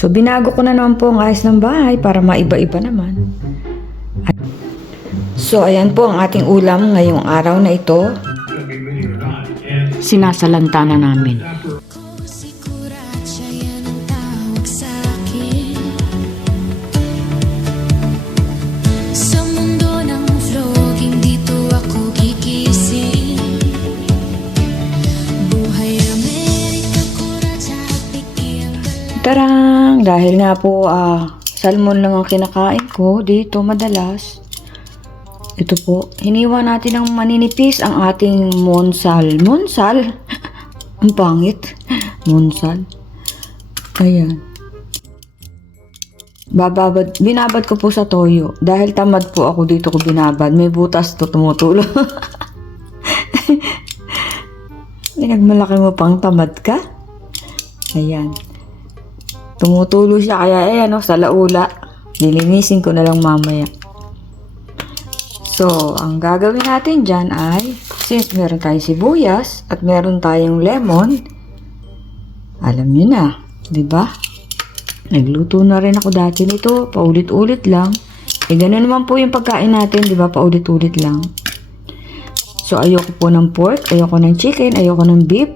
So, binago ko na naman po ang ayos ng bahay para maiba-iba naman. So, ayan po ang ating ulam ngayong araw na ito. Sinasalanta na namin. Tarang! Dahil nga po salmon lang ang kinakain ko dito madalas. Ito po, hiniwa natin ng maninipis ang ating monsal. Monsal? Ang pangit. Monsal. Ayan. Binabad ko po sa toyo. Dahil tamad po ako dito ko binabad. May butas to tumutulo. Pinagmalaki mo pang tamad ka? Ayan. Tumutulo siya kaya ayan sa laula. Lilinisin ko na lang mamaya. So, ang gagawin natin dyan ay, since meron tayong sibuyas at meron tayong lemon, alam nyo na, di ba? Nagluto na rin ako dati nito, paulit-ulit lang. Ganoon naman po yung pagkain natin, di ba? Paulit-ulit lang. So, ayoko po ng pork, ayoko ng chicken, ayoko ng beef.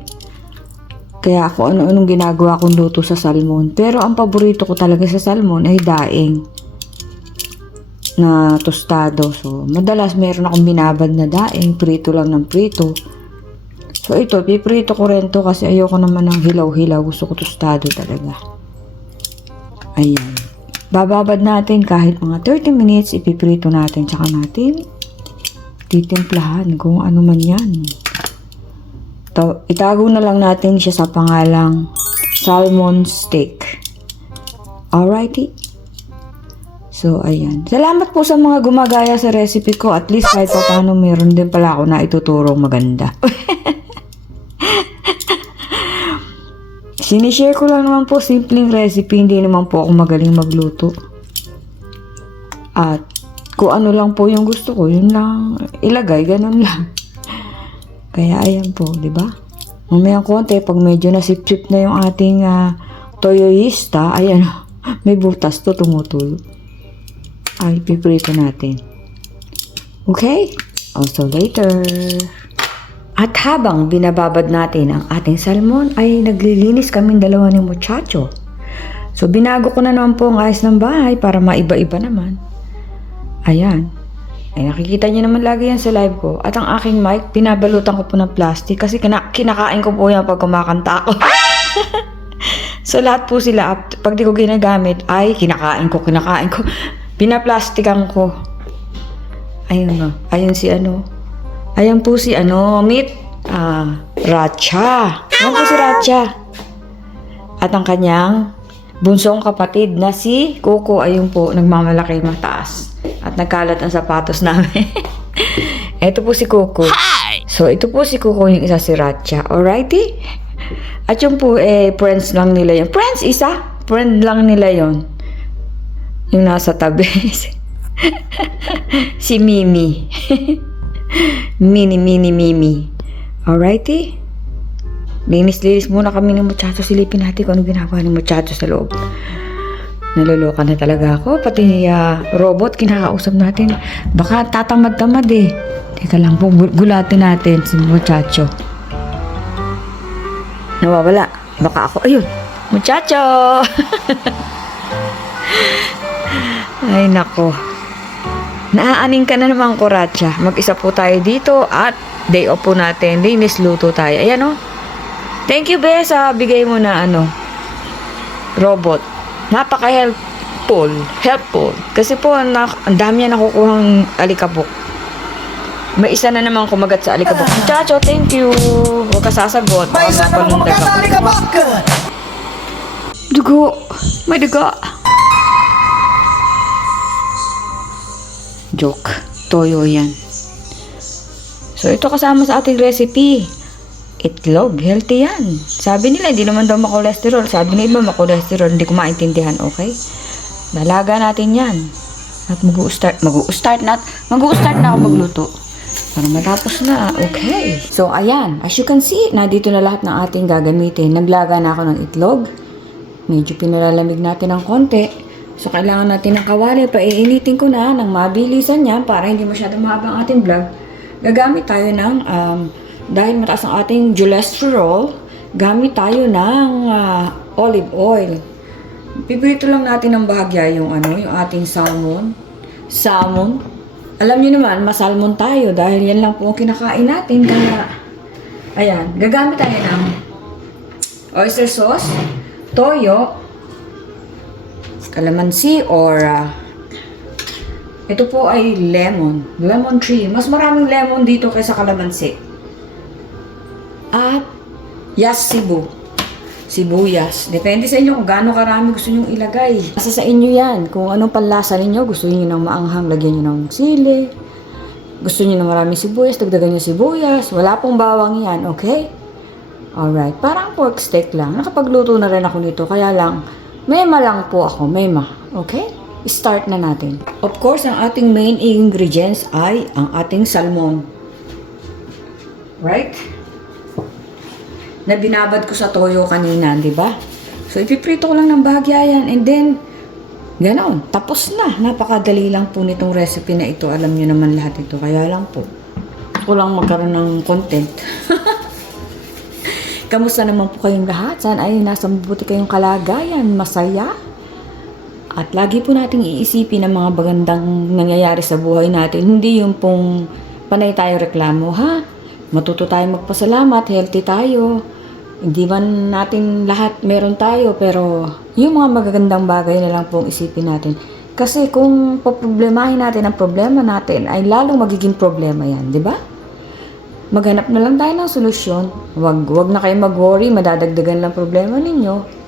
Kaya ako ano-anong ginagawa kong luto sa salmon. Pero ang paborito ko talaga sa salmon ay daing na tostado. So, madalas meron akong binabad na daing, prito lang ng prito. So, ito, piprito ko rin to kasi ayoko naman ng hilaw-hilaw. Gusto ko tostado talaga. Ayan. Bababad natin kahit mga 30 minutes, ipiprito natin. Tsaka natin titimplahan kung ano man yan. Itago na lang natin siya sa pangalang salmon steak. Alrighty? So, ayan. Salamat po sa mga gumagaya sa recipe ko. At least kahit pa paano meron din pala ako na ituturong maganda. Sinishare ko lang naman po simpleng recipe. Hindi naman po ako magaling magluto. At kung ano lang po yung gusto ko, yun lang ilagay. Ganun lang. Kaya ayan po, di ba? Mamayang konti, pag medyo nasip-sip na yung ating toyoista, ayan, may butas to tumutulo. Ay, piprito natin. Okay? Also later. At habang binababad natin ang ating salmon, ay naglilinis kaming dalawa ni muchacho. So, binago ko na naman po ang ayos ng bahay para maiba-iba naman. Ayan. Ay, nakikita niyo naman lagi yan sa live ko. At ang aking mic, pinabalutan ko po ng plastic kasi kinakain ko po yan pag kumakanta ako. So, lahat po sila, pag di ko ginagamit, ay kinakain ko. Pinaplastikan ko. Ayun nga. Ayun si ano. Ayan po si meat. Racha. Ayan po si Racha. At ang kanyang bunsong kapatid na si Coco. Ayun po, nagmamalaki mataas. At nagkalat ang sapatos namin. Ito po si Coco. Hi! So, ito po si Coco, yung isa si Racha. Alrighty? At yung po, friends lang nila yun. Friend lang nila yun. Yung nasa tabi. Si Mimi. Mimi. Alrighty? Linis-linis muna kami ng muchacho. Silipin natin kung ano ginagawa ng muchacho sa loob. Naluluka na talaga ako. Pati robot, kinakausap natin. Baka tatamad-tamad eh. Teka lang po, gulatin natin si muchacho. Nawawala. Baka ako, ayun. Muchacho! Ay, nako. Naaaning ka na naman, Koracha. Mag-isa po tayo dito at day off po natin. Linis luto tayo. Ayan o. Thank you, Be, sa bigay mo na robot. Napaka-helpful. Kasi po, ang dami niya nakukuhang alikabok. May isa na naman kumagat sa alikabok. Muchacho, thank you. Huwag ka sasagot. May isa na kumagat sa alikabok. Dugo. May dugo. Joke. Toyo yan. So, ito kasama sa ating recipe. Itlog. Healthy yan. Sabi nila, hindi naman daw makolesterol. Sabi ng iba, makolesterol. Hindi ko maintindihan, okay? Dalaga natin yan. At mag-u-start na ako magluto. Para matapos na. Okay. So, ayan. As you can see, nandito na lahat ng ating gagamitin. Naglaga na ako ng itlog. Medyo pinalalamig natin ng konti. So, kailangan natin ng kawali. Paiinitin ko na ng mabilisan yan para hindi masyadong mahaba ang ating vlog. Gagamit tayo ng, dahil mataas ang ating cholesterol, gamit tayo ng olive oil. Pipirito lang natin ng bahagya yung ating salmon. Alam niyo naman, masalmon tayo dahil yan lang po ang kinakain natin. Kaya, ayan, gagamit tayo ng oyster sauce, toyo, kalamansi, or ito po ay lemon tree. Mas maraming lemon dito kaysa kalamansi. At sibuyas. Depende sa inyo kung gaano karami gusto nyo ilagay. Nasa sa inyo yan. Kung anong panlasa ninyo, gusto niyo ng maanghang, lagyan nyo ng sili. Gusto niyo ng maraming sibuyas, dagdagan nyo sibuyas. Wala pong bawang yan, okay? Alright, parang pork steak lang. Nakapagluto na rin ako nito, kaya lang, mema lang po ako, okay? Start na natin. Of course, ang ating main ingredients ay ang ating salmon. Right? Na binabad ko sa toyo kanina, di ba? So, ipiprito ko lang ng bahagya yan. And then, ganoon. Tapos na. Napakadali lang po nitong recipe na ito. Alam nyo naman lahat ito. Kaya lang po. Gusto lang magkaroon ng content. Kamusta naman po kayong lahat? Sana ay nasa mabuti kayong kalagayan. Masaya. At lagi po nating iisipin ang mga bagandang nangyayari sa buhay natin. Hindi yung pong panay tayo reklamo, ha? Matuto tayo magpasalamat, healthy tayo. Hindi man natin lahat meron tayo, pero yung mga magagandang bagay na lang pong isipin natin. Kasi kung poproblemahin natin ang problema natin, ay lalong magiging problema yan, di ba? Maghanap na lang tayo ng solusyon. Wag na kayo mag-worry, madadagdagan lang problema ninyo.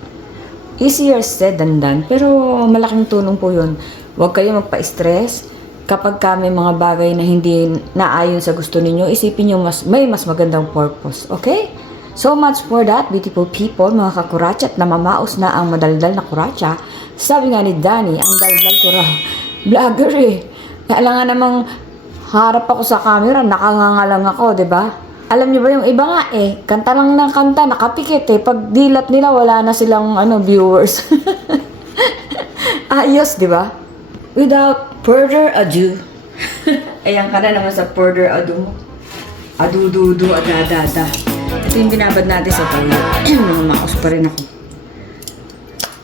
Easier said than done, pero malaking tulong po yun. Huwag kayo magpa-stress. Kapag may mga bagay na hindi naayon sa gusto ninyo, isipin nyo may mas magandang purpose. Okay? So much for that, beautiful people, mga kakuratsa, at namamaos na ang madaldal na kuratsa. Sabi nga ni Danny, ang daldal ko raw. Vlogger eh. Kailangan namang harap ako sa camera, nakangangalang ako, di ba? Alam niyo ba yung iba nga eh, kanta lang ng kanta, nakapikit eh. Pag dilat nila, wala na silang viewers. Ayos, di ba? Without further ado. Ayan ka na naman sa further ado mo. Adu-du-du, adadada. Ito yung binabad natin sa toyo. Mamaos pa rin ako.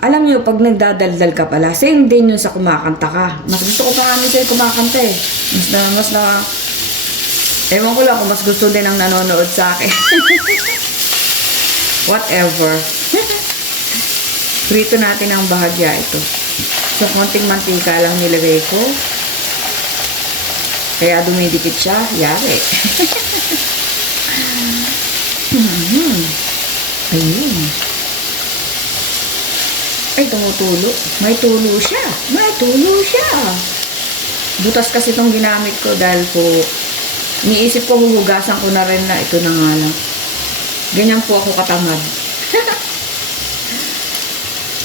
Alam nyo, pag nagdadaldal ka pala, same din yun sa kumakanta ka. Mas gusto ko pa nga sa'yo kumakanta eh. Ewan ko lang kung mas gusto din ang nanonood sa akin. Whatever. Prito natin ang bahagya ito. So, konting mantika lang nilagay ko. Kaya dumidikit siya. Yari. Ayun. Ay, tumutulo. May tulo siya. Butas kasi itong ginamit ko dahil po iniisip ko huhugasan ko na rin na ito na nga lang. Ganyan po ako katamad.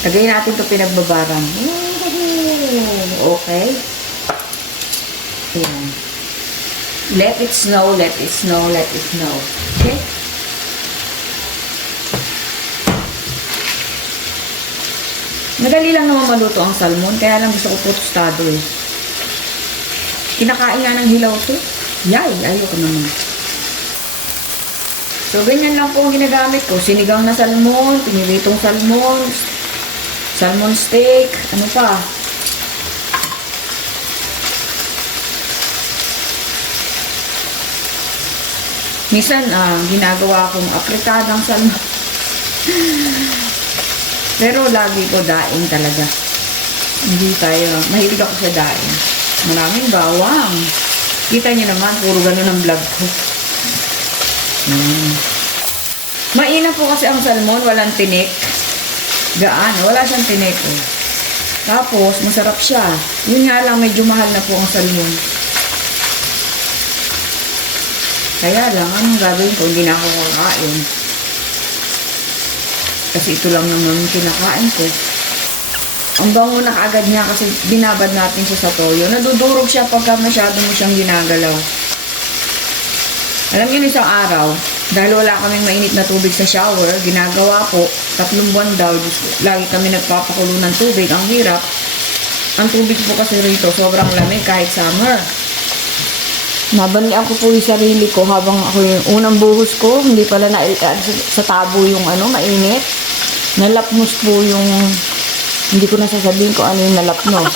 Lagay natin ito pinagbabaran. Okay. Ayan. Let it snow. Okay? Madali lang naman maluto ang salmon, kaya lang gusto ko po tostado eh. Kinakain nga ng hilaw to. Yay, ayoko naman. So, ganyan lang po ang ginagamit ko. Sinigang na salmon, pinilitong salmon, salmon steak, ano pa. Minsan, ginagawa kong apritadang salmon. Pero lagi ko daing talaga. Hindi tayo, mahilig ako sa daing. Maraming bawang. Kita niyo naman, puro ganun ang vlog ko. Mainam po kasi ang salmon, walang tinik. Gaan, wala siyang tinik. Oh. Tapos, masarap siya. Yun nga lang, medyo mahal na po ang salmon. Kaya lang, anong gagawin ko? Hindi na ako kakain. Kasi ito lang naman yung kinakain ko. Ang bango na kaagad niya kasi binabad natin siya sa toyo. Nadudurog siya pagka masyado mo siyang ginagalaw. Alam niyo, isang araw, Dahil wala kaming mainit na tubig sa shower, ginagawa po, 3 buwan daw, lagi kami nagpapakulo ng tubig. Ang hirap. Ang tubig po kasi rito, sobrang lamig kahit summer. Nabanlian ko po yung sarili ko habang ako yung unang buhos ko, hindi pala na sa tabo yung mainit. Nalapnos po yung, hindi ko na sasabihin ko ano yung nalapnos.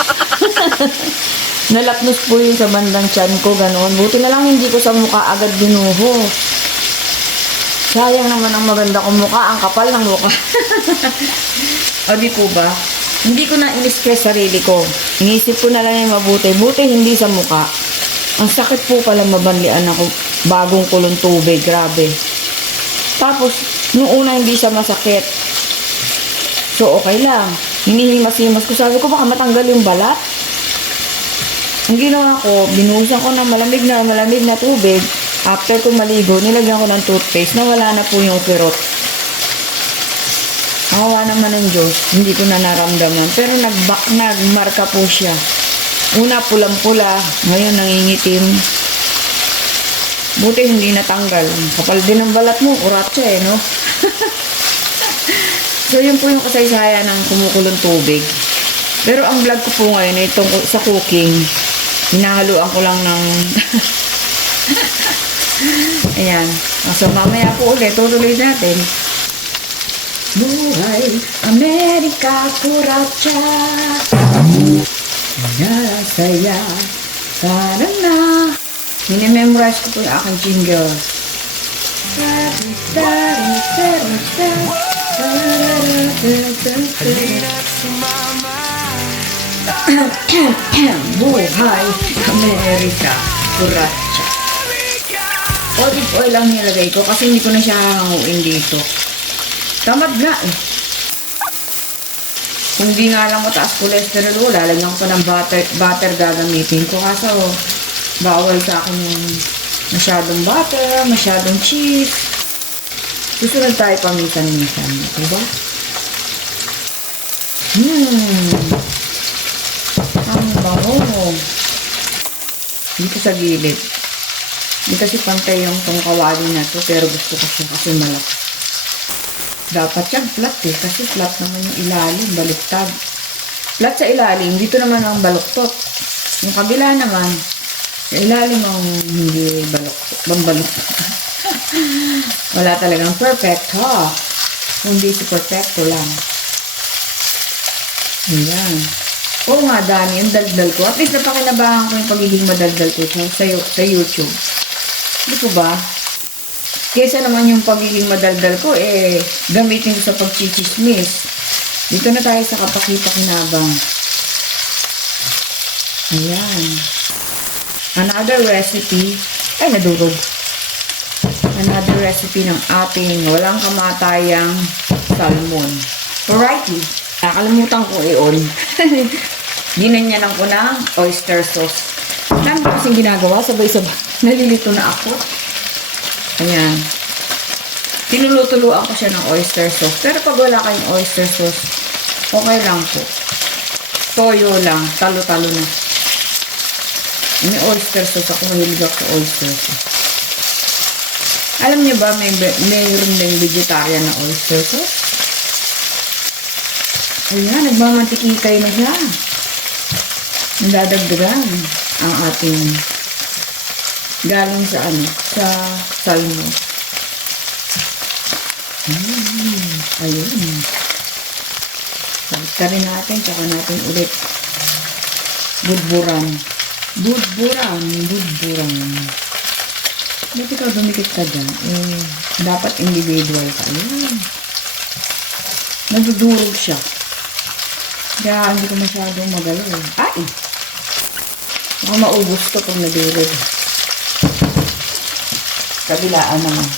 Nalapnos po yung sa bandang tiyan ko, gano'n. Buti na lang hindi ko sa mukha agad binuho. Sayang naman ang maganda kong mukha, ang kapal ng mukha. O di po ba? Hindi ko na in-stress sarili ko. Inisip ko na lang yung mabuti. Buti hindi sa mukha. Ang sakit po pala mabanlian ako bagong kulong tubig. Grabe. Tapos, nung una hindi siya masakit. So, okay lang. Hinihimas-himas ko. Sabi ko, baka matanggal yung balat. Ang ginawa ko, binuhusan ko ng malamig na tubig. After ko maligo, nilagyan ko ng toothpaste na wala na po yung kirot. Awa naman ng Diyos, hindi ko na naramdaman. Pero nagmarka po siya. Una pulang-pula, ngayon nangingitim. Buti hindi natanggal. Kapal din ang balat mo, uratsa no? So yun po yung kasaysayan ng kumukulong tubig. Pero ang vlog ko po ngayon, itong sa cooking, hinahaluan ko lang ng... Ayan. So mamaya po ulit, tutuloy natin. Buhay Amerika Kuratsa, saya sana na. Minimemorize ko po yung aking jingle. Buhay Amerika Kuratsa. Olive oil lang nilagay ko kasi hindi ko na siya hanguin dito. Tamad nga eh. Kung di nga lang mataas cholesterol, lalagyan ko pa ng butter gagamitin ko. Kaso, bawal sa akin yung masyadong butter, masyadong cheese. Susunod tayo paminsan-minsan. Diba? Ang bango. Dito sa gilid. Hindi kasi pantay yung tungkawali na to, pero gusto ko siya kasi malaki. Dapat yan flat eh, kasi flat naman yung ilalim, baliktad. Flat sa ilalim, dito naman ang baluktot. Yung kabila naman, sa ilalim ang hindi baluktot. Wala talagang perfect, ha? Kundi si perfecto lang. Ayan. Oo nga, dami yung daldal ko. At least napakinabahan ko yung pagiging madaldal ko sa YouTube. Di ko ba? Kesa naman yung pagiging madaldal ko, gamitin ko sa pagchichismis. Dito na tayo sa kapakita-kinabang. Ayan. Another recipe. Ay, nadurog. Another recipe ng ating walang kamatayang salmon. Variety. Nakalimutan ko i-on. Dinanyanan ko ng oyster sauce. Dami ko kasing ginagawa, sabay-sabay. Nalilito na ako. Ayan. Tinulutuloan ko siya ng oyster sauce. Pero pag wala kayong oyster sauce, okay lang po. Toyo lang. Talo-talo na. May oyster sauce ako. Mahilig ako sa oyster sauce. Alam niyo ba, mayroon din vegetarian na oyster sauce? Ayan, nagmamantikikay na siya. Nadadagdagan ang ating galing sa sa salmo. Ayun. Balik rin natin, tsaka natin ulit budburan. Ba't ikaw dumikit ka dyan? Dapat individual ka. Ayun. Nadudurog siya. Kaya hindi ko masyadong magalaw. Ay! Baka maubos to pag nadurog. Kabilaan naman.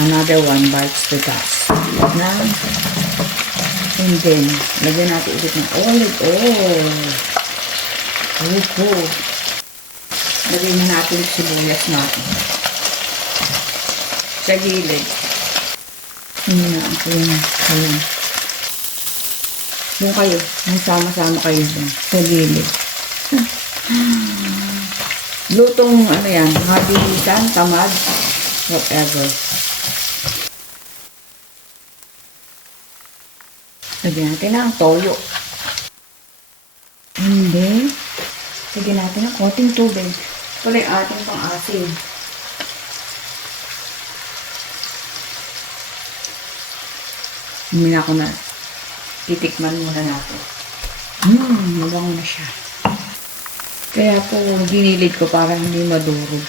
Another one bites the dust. And then, lagyan natin ulit ng olive oil. Lagyan na natin sibuyas natin. Sa gilid. Hindi na ako yung ayan. Yung kayo, sama-sama kayo dyan. Sa gilid. Lutong, ano yan, mabilisan, tamad, whatever. Lagyan natin ang toyo. Hindi. Lagyan natin ng konting tubig. Wala yung ating pang-asin. Humina ko na. Titikman muna natin. Mabango na siya. Kaya po, ginilid ko para hindi madurog.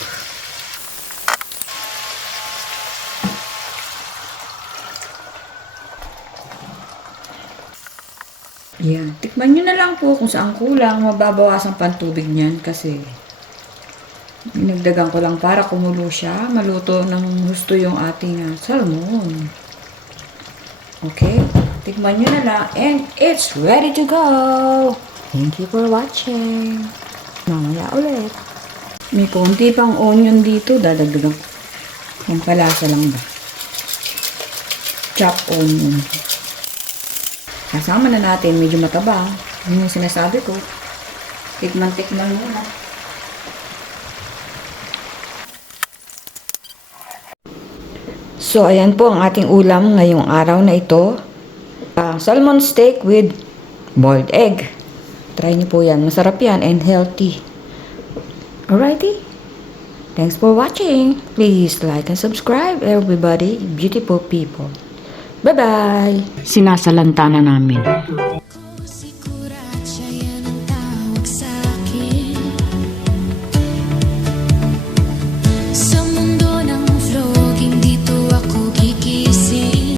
Yan. Tikman nyo na lang po kung saan kulang. Mababawasan pa ang tubig niyan kasi dinagdagan ko lang para kumulo siya. Maluto ng gusto yung ating salmon. Okay? Tikman nyo na lang and it's ready to go! Thank you for watching. Mamaya ulit. May konti pang onion dito. Dadagdagan ko. Pampalasa lang ba? Chopped onion. Kasama na natin, medyo mataba. Yun yung sinasabi ko. Tikman-tikman muna. So, ayan po ang ating ulam ngayong araw na ito. Salmon steak with boiled egg. Try niyo po yan. Masarap yan and healthy. Alrighty. Thanks for watching. Please like and subscribe, everybody. Beautiful people. Bye-bye! Sinasalanta na namin.